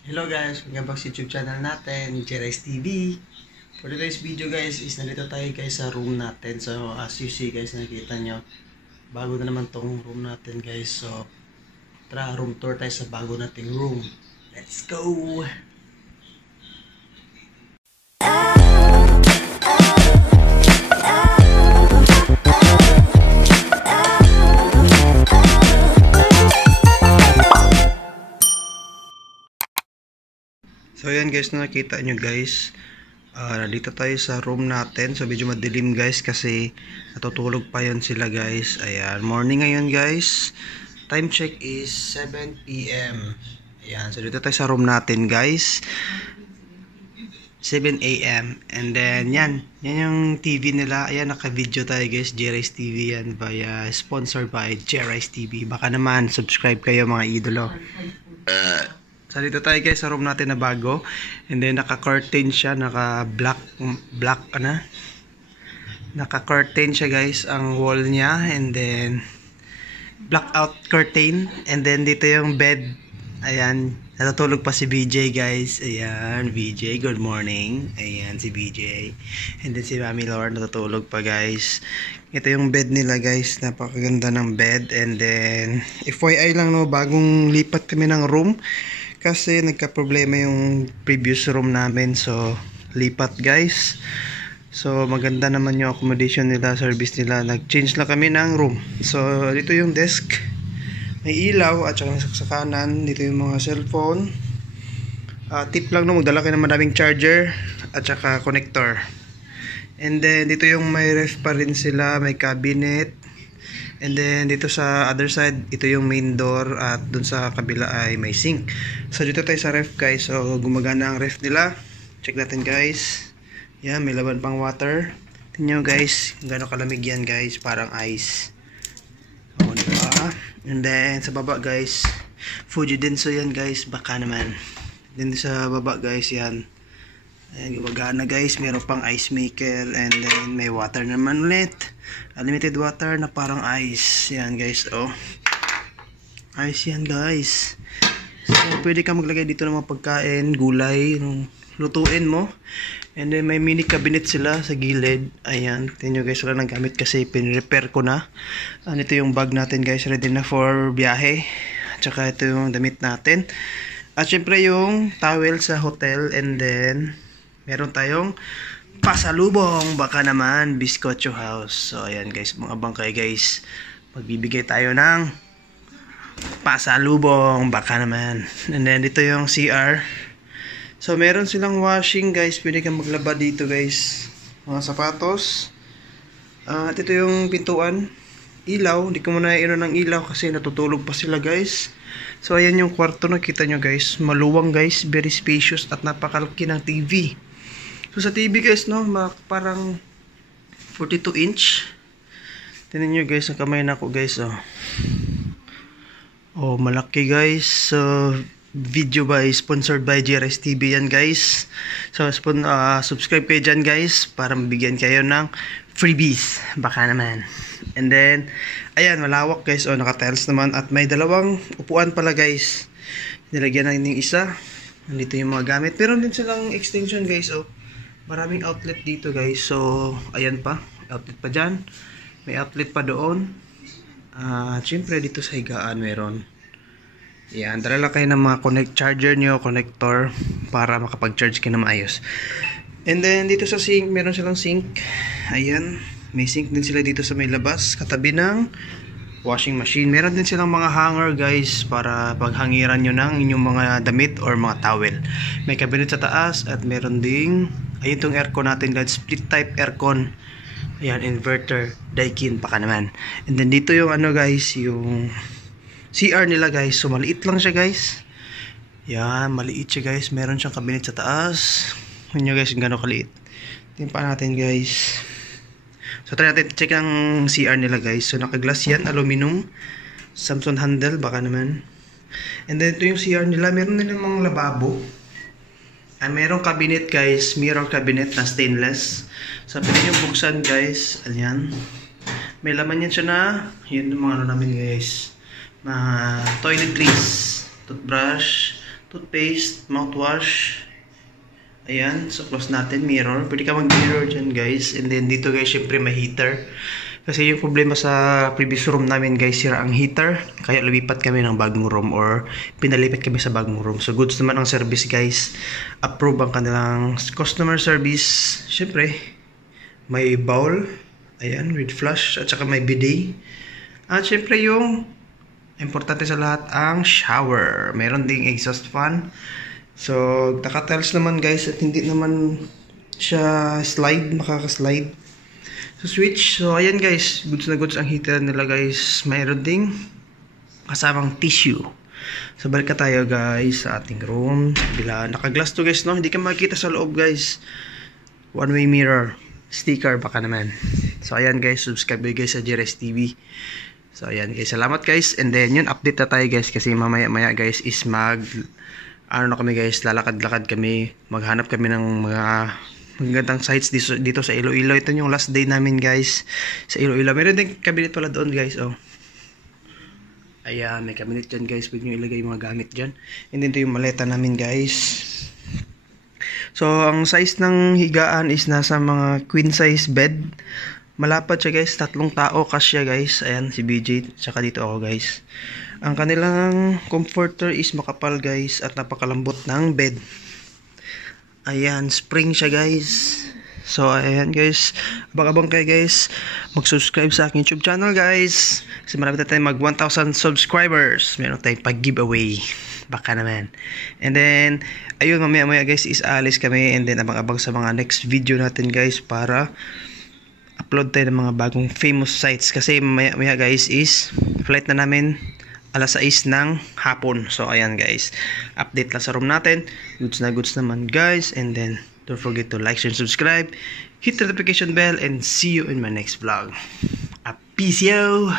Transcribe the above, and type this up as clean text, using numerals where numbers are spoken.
Hello guys, welcome back sa YouTube channel natin, Jerry's TV. For today's video guys is nandito tayo guys sa room natin. So as you see guys, nakikita nyo, bago na naman tong room natin guys. So tara, room tour tayo sa bago nating room. Let's go! So ayan guys, na nakita nyo guys, nandito tayo sa room natin. So medyo madilim guys kasi natutulog pa yan sila guys. Ayan, morning ngayon guys. Time check is 7 PM. Ayan, so dito tayo sa room natin guys, 7 AM. And then yan yung TV nila. Ayan, naka-video tayo guys, Jerry's TV yan, via sponsored by Jerry's TV. Baka naman subscribe kayo mga idolo. So dito tayo guys sa room natin na bago. And then naka-curtain siya, naka-curtain siya guys ang wall niya, and then blackout curtain. And then dito yung bed. Ayan, natutulog pa si BJ guys. Ayan, BJ, good morning. Ayan si BJ. And then si Mami Laura natutulog pa guys. Ito yung bed nila guys, napakaganda ng bed. And then FYI lang no, bagong lipat kami ng room kasi nagka-problema yung previous room namin, so lipat guys. So maganda naman yung accommodation nila, service nila. Nag-change lang kami ng room. So dito yung desk, may ilaw at saka sa kanan dito yung mga cellphone. Tip lang no, magdala kayo ng maraming charger at saka connector. And then dito yung may ref pa rin sila, may cabinet. And then dito sa other side, ito yung main door, at dun sa kabila ay may sink. So dito tayo sa ref guys. So gumagana ang ref nila. Check natin guys. Yan, may laban pang water. Tingnan nyo guys, gano'ng kalamig yan guys, parang ice. O, diba? And then sa baba guys, Fuji Denso yan guys, baka naman. Then sa baba guys, yan. Ayan, gumagana guys, meron pang ice maker. And then may water naman ulit, unlimited water na parang ice. Yan guys, oh, ice yan guys. So pwede ka maglagay dito ng mga pagkain, gulay, lutuin mo. And then may mini cabinet sila sa gilid. Ayan, tingnan nyo guys, wala nang gamit kasi pin-repair ko na. Ito yung bag natin guys, ready na for biyahe. At saka ito yung damit natin. At syempre yung towel sa hotel. And then meron tayong pasalubong, baka naman, Biscocho House. So ayan guys, mga bangkay guys, magbibigay tayo ng pasalubong, baka naman. And then dito yung CR. So meron silang washing guys, pwede kang maglaba dito guys, mga sapatos. At ito yung pintuan, ilaw, hindi ko muna inon ng ilaw kasi natutulog pa sila guys. So ayan yung kwarto, nakita nyo guys, maluwang guys, very spacious at napakalaki ng TV. So sa TV guys no, parang 42 inch. Tingnan nyo guys, ang kamay na ako guys, oh. Oh, malaki guys. So video by sponsored by Jerry's TV yan guys. So subscribe kayo dyan guys para mabigyan kayo ng freebies, baka naman. And then ayan, malawak guys, oh, naka-tiles naman. At may dalawang upuan pala guys, nilagyan na yung isa. Nandito yung mga gamit. Pero din silang extension guys, oh. Maraming outlet dito guys. So ayan pa, outlet pa dyan, may outlet pa doon. Siyempre dito sa higaan meron. Yan, dala lang kayo ng mga charger nyo, connector, para makapag-charge kayo na maayos. And then dito sa sink, meron silang sink. Ayan, may sink din sila dito sa may labas, katabi ng washing machine. Meron din silang mga hanger guys, para paghangiran nyo ng inyong mga damit or mga towel. May cabinet sa taas, at meron ding, ayun tong aircon natin guys, split type aircon. Ayan, inverter, Daikin, baka naman. And then dito yung ano guys, yung CR nila guys. So maliit lang siya guys. Yan, maliit siya guys. Meron siyang cabinet sa taas. Tingnan nyo guys kung gano'ng kaliit. Tingnan pa natin guys. So try natin check ang CR nila guys. So naka-glass yan, aluminum, Samsung handle, baka naman. And then ito yung CR nila. Meron nilang mga lababo. Merong cabinet guys, mirror cabinet na stainless. So pwede nyo buksan guys. Ayan, may laman yan siya na, yun yung mga ano namin guys, toiletries, toothbrush, toothpaste, mouthwash. Ayan, so close natin, mirror. Pwede ka mag-mirror dyan guys. And then dito guys, syempre may heater. Kasi yung problema sa previous room namin guys, sira ang heater. Kaya lumipat kami ng bagong room or pinalipat kami sa bagong room. So goods naman ang service guys. Approve ang kanilang customer service. Syempre, may bowl. Ayan, with flush. At saka may bidet. At syempre yung importante sa lahat ang shower. Meron ding exhaust fan. So, naka-tiles naman guys at hindi naman siya slide, makaka-slide. So, switch. So, ayan guys. Goods na goods ang heater nila guys. Mayroon ding kasamang tissue. So, balik ka tayo guys sa ating room. Bila, naka-glass to guys, no? Hindi ka makikita sa loob guys. One-way mirror. Sticker baka naman. So, ayan guys. Subscribe guys sa Jerez TV. So, ayan guys. Salamat guys. And then, yun, update na tayo guys. Kasi mamaya-maya guys is ano na kami guys, lalakad-lakad kami. Maghanap kami ng mga magandang sites dito sa Iloilo. Ito yung last day namin guys sa Iloilo. Meron din cabinet pala doon guys, oh. Ayan, may cabinet dyan guys. Pwede nyo ilagay yung mga gamit dyan. And then ito yung maleta namin guys. So, ang size ng higaan is nasa mga queen size bed. Malapad siya guys, 3 tao kasya guys. Ayan, si BJ, tsaka dito ako guys. Ang kanilang comforter is makapal guys at napakalambot ng bed. Ayan, spring siya guys. So, ayan guys. Abang-abang kayo guys. Mag-subscribe sa aking YouTube channel guys. Kasi marami na tayo mag 1,000 subscribers. Meron tayong pag-giveaway. Baka naman. And then, ayun, mamaya-maya guys is alis kami. And then, abang-abang sa mga next video natin guys para upload tayo ng mga bagong famous sites. Kasi mamaya guys is flight na namin alas 6 ng hapon. So, ayan guys. Update lang sa room natin. Goods na goods naman guys. And then, don't forget to like, share, and subscribe. Hit the notification bell and see you in my next vlog. Peace out!